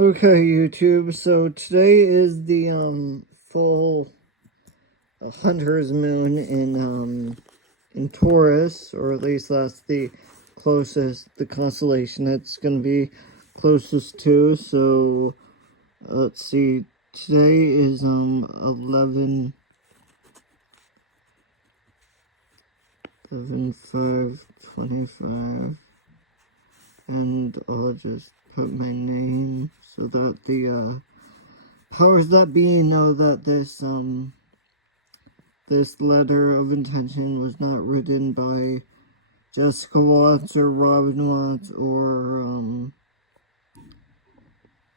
Okay, YouTube. So today is the full hunter's moon in Taurus, or at least that's the constellation it's gonna be closest to. So let's see. Today is 11/5/25, and I'll just put my name so that the powers that be know that this letter of intention was not written by Jessica Watts or Robin Watts or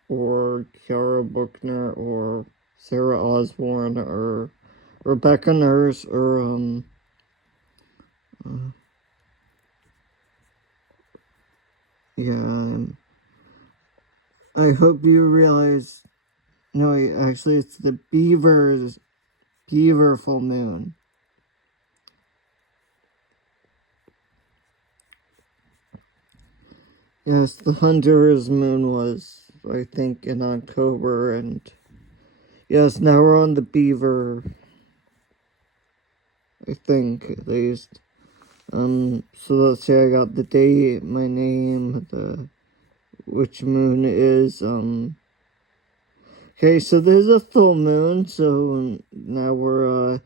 Kiara Buckner or Sarah Osborne or Rebecca Nurse or yeah. I hope you realize. No, actually, it's the Beaver full moon. Yes, the Hunter's moon was, I think, in October, and yes, now we're on the Beaver, I think, at least. So let's say I got the date, my name, which moon is, okay, so there's a full moon, so now we're,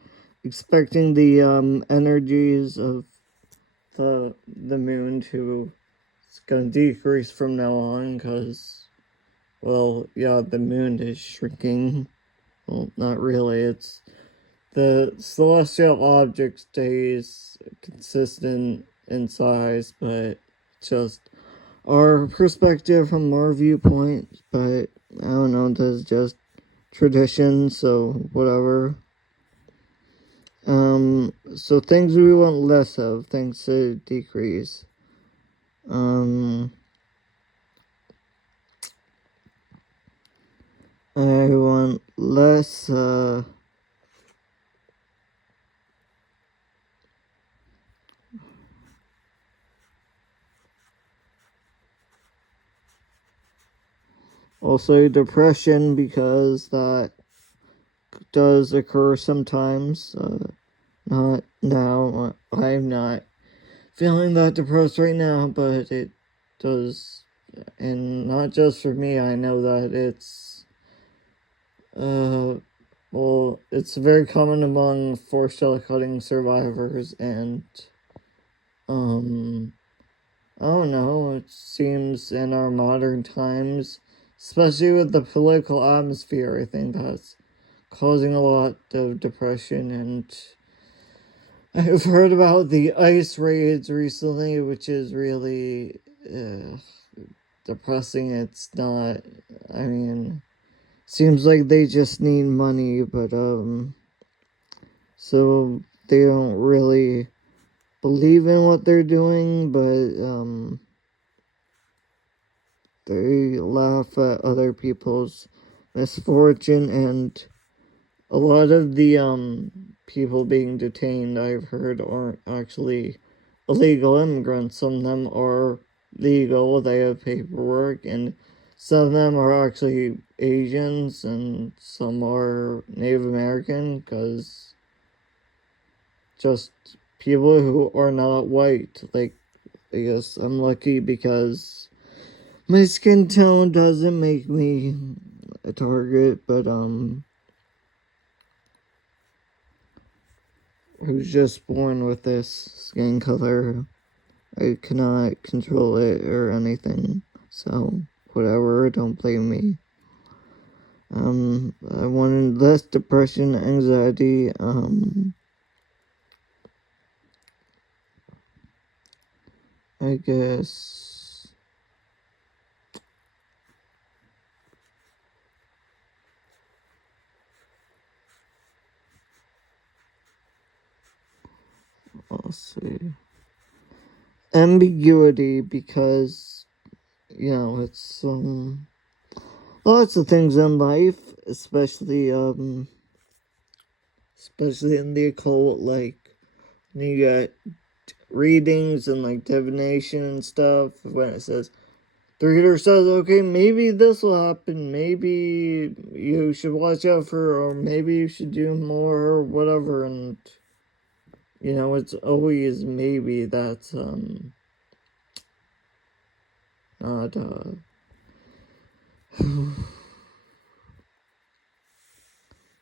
expecting the, energies of the moon to, it's gonna decrease from now on, because, well, yeah, the moon is shrinking. Well, not really, it's, the celestial object stays consistent in size, but just our perspective from our viewpoint, but I don't know, that's just tradition, so whatever. So things we want less of, things to decrease. I want less, also depression, because that does occur sometimes. Not now. I'm not feeling that depressed right now, but it does. And not just for me, I know that it's, well, it's very common among forced telecutting survivors, and, I don't know, it seems in our modern times, especially with the political atmosphere, I think that's causing a lot of depression. And I've heard about the ICE raids recently, which is really depressing. It's not, I mean, seems like they just need money, but, so they don't really believe in what they're doing, but, they laugh at other people's misfortune, and a lot of the, people being detained, I've heard, aren't actually illegal immigrants. Some of them are legal, they have paperwork, and some of them are actually Asians, and some are Native American, because just people who are not white. Like, I guess I'm lucky because my skin tone doesn't make me a target, but, who's just born with this skin color. I cannot control it or anything, so whatever, don't blame me. I wanted less depression, anxiety, I guess, let's see, ambiguity, because, you know, it's, lots of things in life, especially in the occult, like, when you get readings and, like, divination and stuff, when it says the reader says, okay, maybe this will happen, maybe you should watch out for, or maybe you should do more, or whatever, and, you know, it's always maybe that's, not,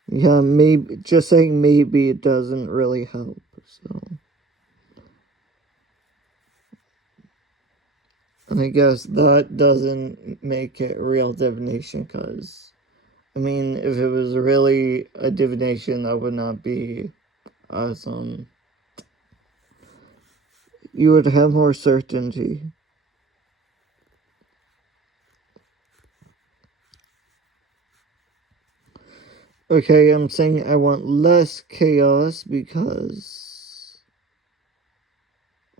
yeah, maybe, just saying maybe it doesn't really help, so. And I guess that doesn't make it real divination, because, I mean, if it was really a divination, that would not be awesome. You would have more certainty. Okay, I'm saying I want less chaos because,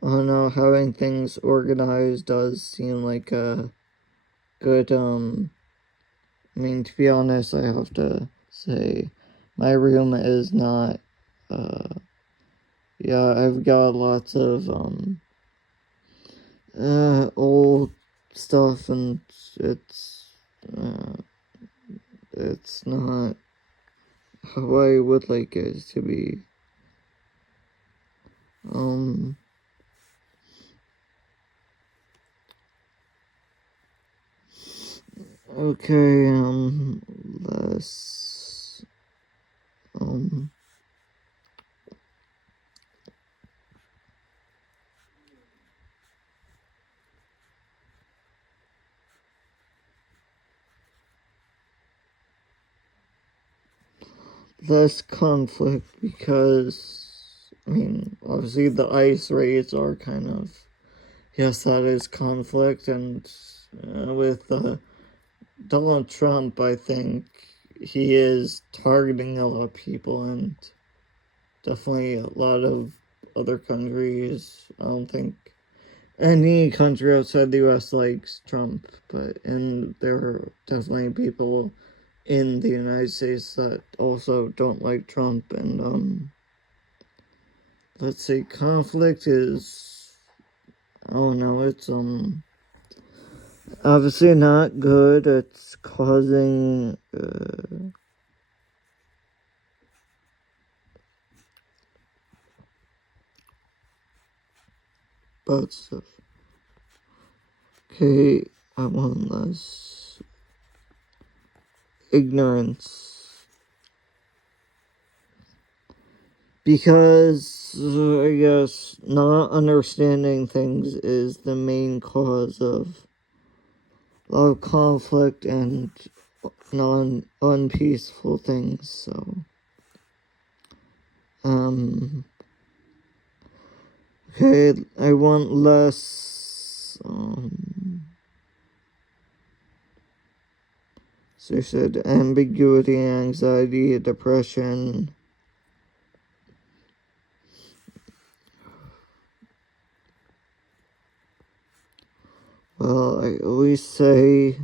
I don't know, having things organized does seem like a good, I mean, to be honest, I have to say, my room is not, yeah, I've got lots of, old stuff, and uh, it's not how I would like it to be. Okay, less, less conflict, because, I mean, obviously the ice raids are kind of, yes, that is conflict, and with Donald Trump, I think he is targeting a lot of people, and definitely a lot of other countries. I don't think any country outside the US likes Trump, and there are definitely people in the United States that also don't like Trump, and let's say conflict is, I don't know, it's obviously not good. It's causing bad stuff. Okay, I want less ignorance. Because I guess not understanding things is the main cause of a lot of conflict and unpeaceful things. So, okay, I want less. So I said ambiguity, anxiety, depression. Well, I always say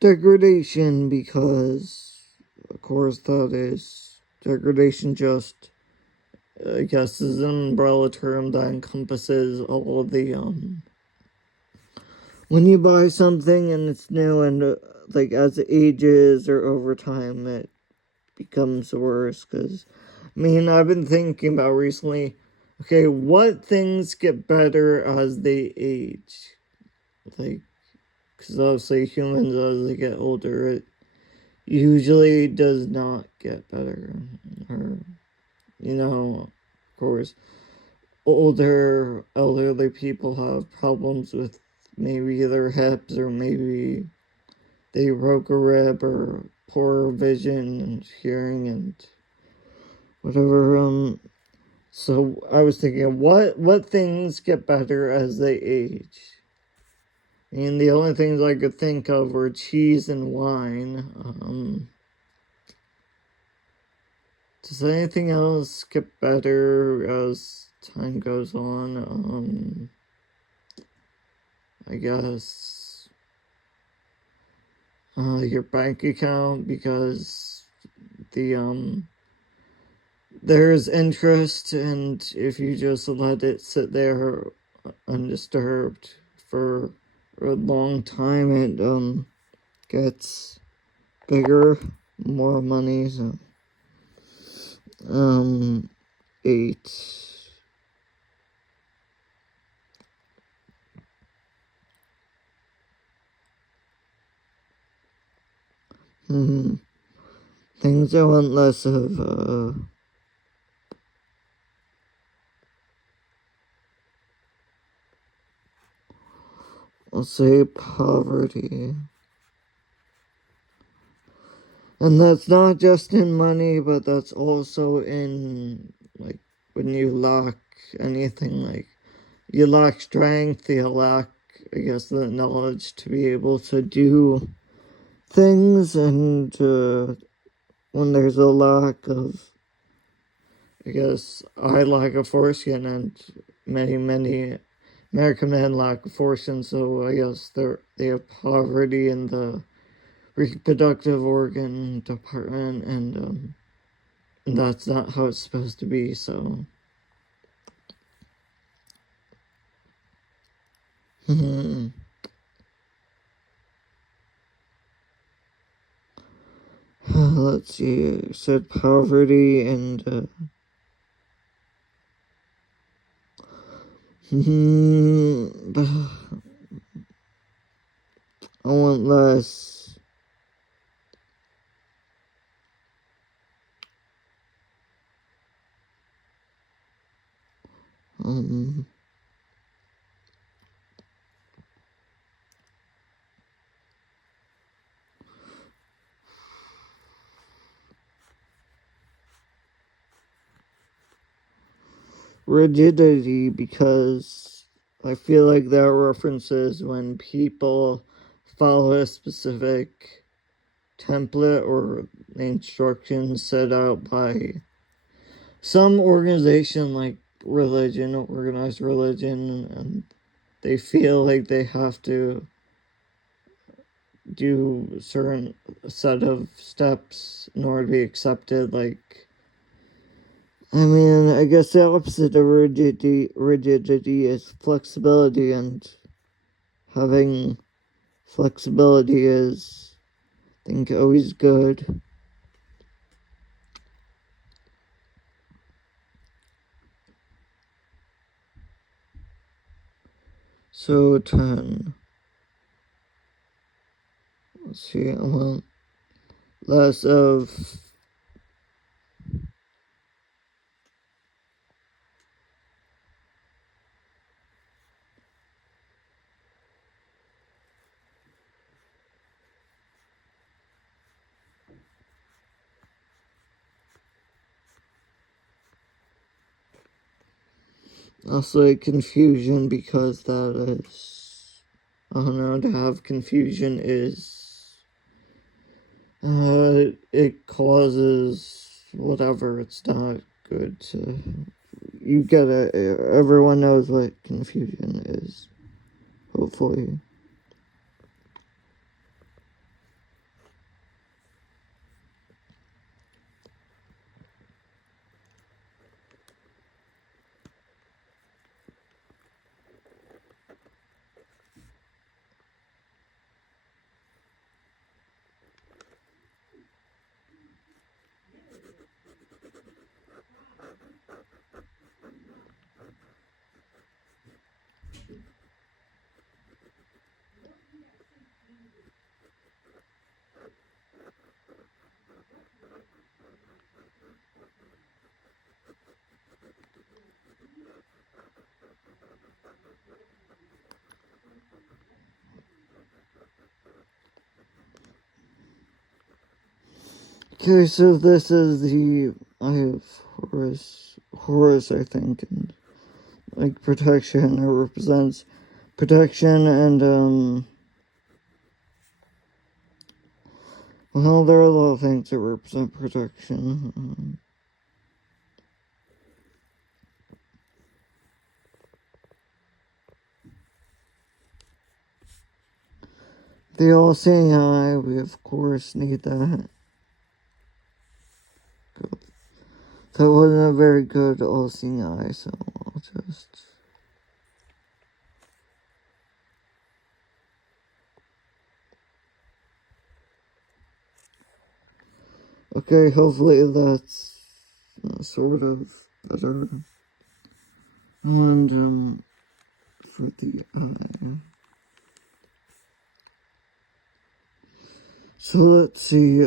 degradation, because, of course, that is degradation. Just, I guess, is an umbrella term that encompasses all of the when you buy something and it's new, and like as it ages or over time, it becomes worse. Because, I mean, I've been thinking about recently, okay, what things get better as they age? Like, because obviously humans, as they get older, it usually does not get better. Or, you know, of course, older, elderly people have problems with maybe their hips, or maybe they broke a rib, or poor vision and hearing and whatever. So I was thinking, what things get better as they age? And the only things I could think of were cheese and wine. Does anything else get better as time goes on? I guess your bank account, because the there's interest, and if you just let it sit there undisturbed for a long time, it gets bigger, more money. So, 8. Things I want less of, I'll say poverty. And that's not just in money, but that's also in, like, when you lack anything, like, you lack strength, you lack, I guess, the knowledge to be able to do things, and when there's a lack of, I guess, I lack of foreskin, and many American men lack of foreskin, so I guess they have poverty in the reproductive organ department, and that's not how it's supposed to be, so. Let's see, I said poverty and, I want less. Rigidity, because I feel like that references when people follow a specific template or instructions set out by some organization, like religion, organized religion, and they feel like they have to do a certain set of steps in order to be accepted. Like, I mean, I guess the opposite of rigidity is flexibility, and having flexibility is, I think, always good. So 10. Let's see, I want less of also confusion, because that is, I don't know, to have confusion is, it causes whatever, it's not good to, you get it, everyone knows what confusion is, hopefully. Okay, so this is the, I have Horus, I think, and like protection, it represents protection, and well, there are a lot of things that represent protection. The all-seeing eye, we of course need that. That wasn't a very good all-seeing eye, so I'll just... Okay, hopefully that's sort of better. And, for the eye. So let's see,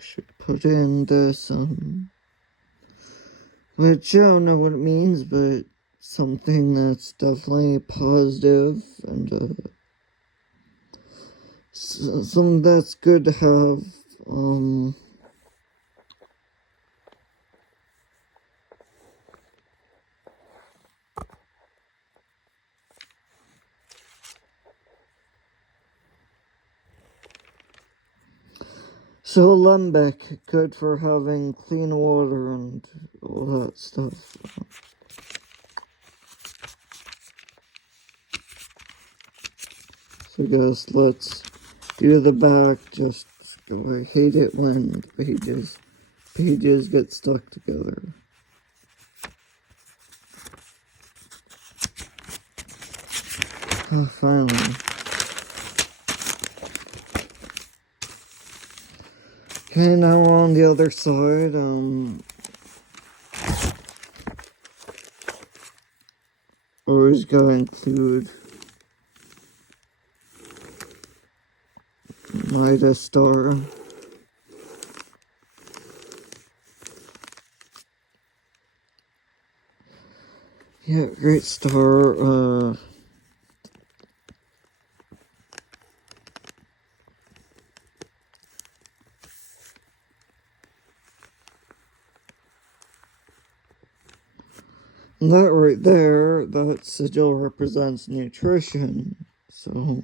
should put in this, which I don't know what it means, but something that's definitely positive and, something that's good to have, so lembic, good for having clean water and all that stuff. So I guess let's do the back. Just I hate it when pages get stuck together. Oh, finally. Okay, now on the other side, always gotta include Midas star. Yeah, great star, and that right there, that sigil represents nutrition. So,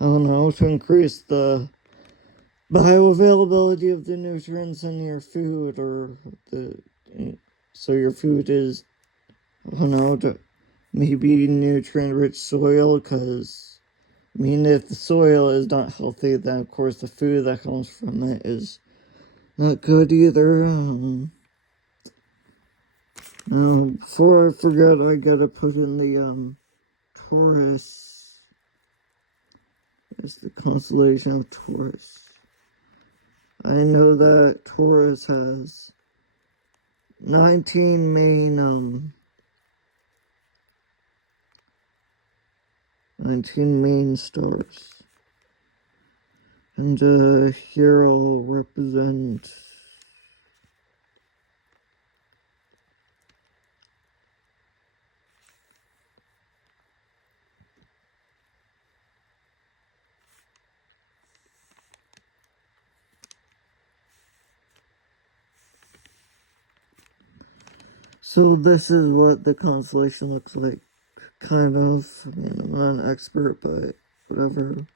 I don't know, to increase the bioavailability of the nutrients in your food, or so your food is, I don't know, maybe nutrient-rich soil, because, I mean, if the soil is not healthy, then of course the food that comes from it is not good either. Now, before I forget, I gotta put in the, Taurus. It's the constellation of Taurus. I know that Taurus has 19 main stars. And, here I'll represent... So this is what the constellation looks like, kind of. I mean, I'm not an expert, but whatever.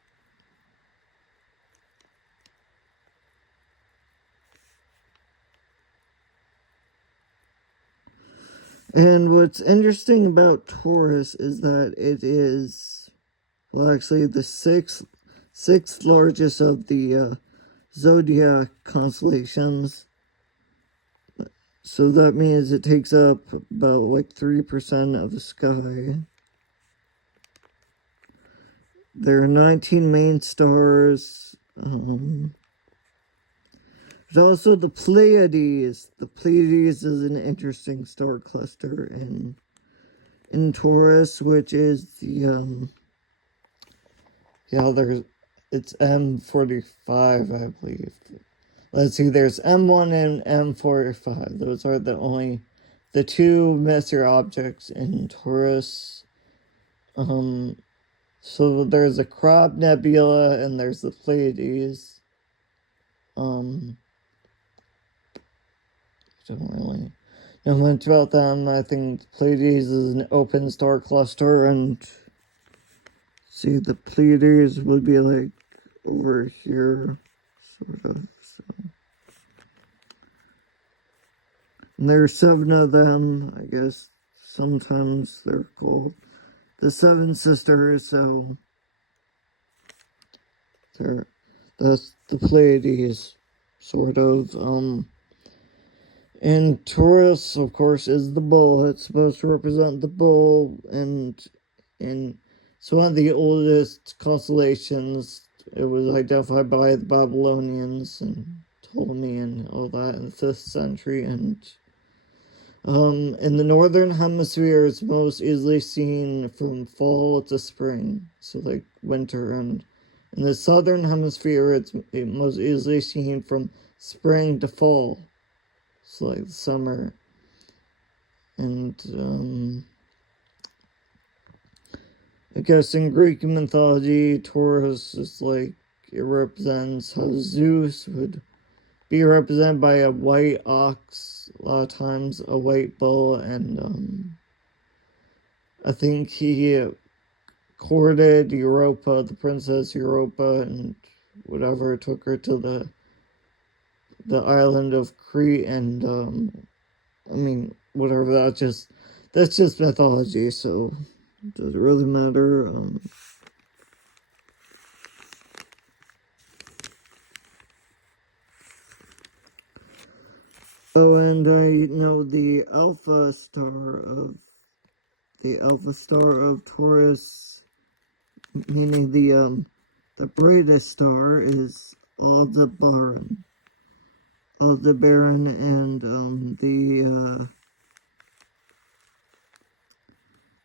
And what's interesting about Taurus is that it is, well, actually the sixth largest of the zodiac constellations. So that means it takes up about like 3% of the sky. There are 19 main stars. There's also the Pleiades. The Pleiades is an interesting star cluster in Taurus, which is the it's M45, I believe. Let's see, there's M1 and M45. Those are the two mystery objects in Taurus. So there's a Crop Nebula and there's the Pleiades. Don't really... know much about them. I think Pleiades is an open star cluster, and see, the Pleiades would be like over here, sort of. So. And there's 7 of them. I guess sometimes they're called the 7 sisters, so that's the Pleiades, sort of. And Taurus, of course, is the bull. It's supposed to represent the bull, and it's one of the oldest constellations. It was identified by the Babylonians and Ptolemy and all that in the 5th century, and in the northern hemisphere, it's most easily seen from fall to spring, so like winter, and in the southern hemisphere, it's most easily seen from spring to fall, so like summer. And I guess in Greek mythology, Taurus is like, it represents how Zeus would be represented by a white ox, a lot of times a white bull, and I think he courted Europa, the princess Europa, and whatever, took her to the island of Crete, and I mean, whatever, that's just mythology, so does it really matter? Oh, and I know the alpha star of Taurus, meaning the brightest star, is Aldebaran. Aldebaran, and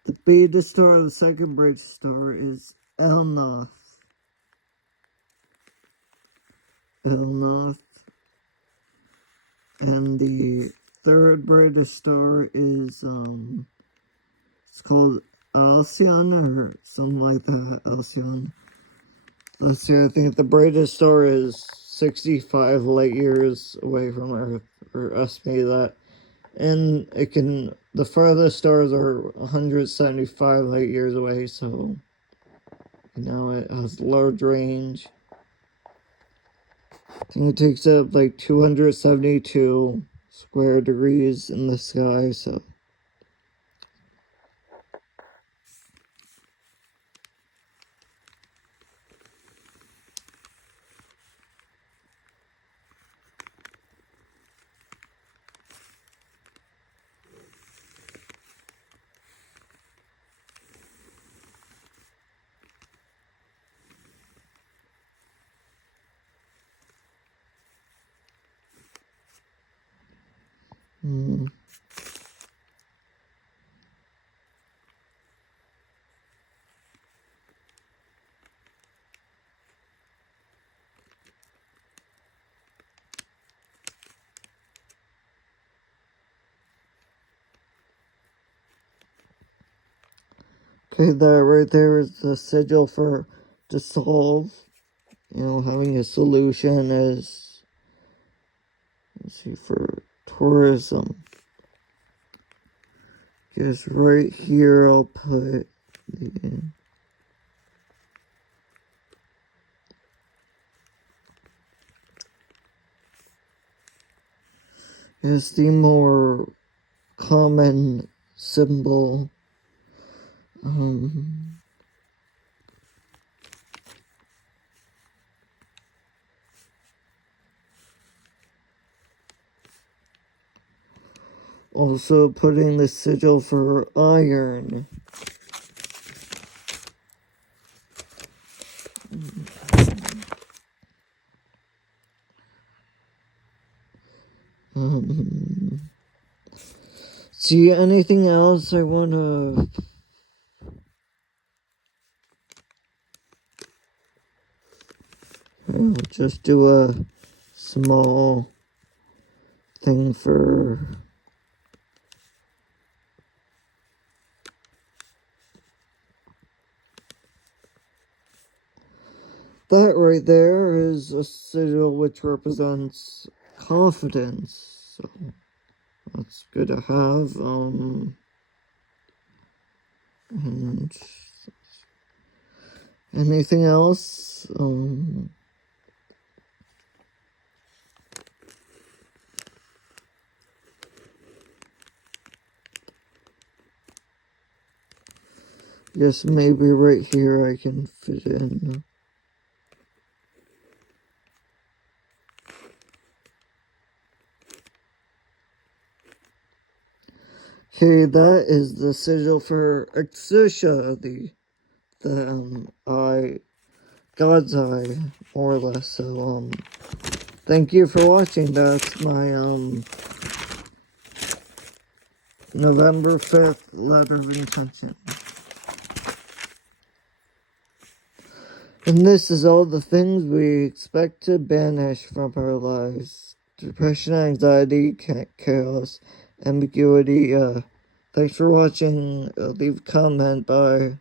the beta star, the second brightest star, is Elnoth. And the third brightest star is it's called Alcyon or something like that. Alcyon. Let's see, I think the brightest star is 65 light years away from Earth, or estimate that. And the farthest stars are 175 light years away, so, it has large range. I think it takes up like 272 square degrees in the sky, so. Okay, that right there is the sigil for dissolve. Having a solution is, let's see, for tourism. Just right here, I'll put the, is the more common symbol. Also putting the sigil for iron. See, anything else I want to... I'll just do a small thing for... That right there is a sigil which represents confidence. So That's good to have. And anything else? Yes, maybe right here I can fit in. Okay, that is the sigil for Exucia, the eye, God's eye, more or less. So, thank you for watching. That's my, November 5th letter of intention. And this is all the things we expect to banish from our lives. Depression, anxiety, chaos, ambiguity. Thanks for watching. Leave a comment. Bye.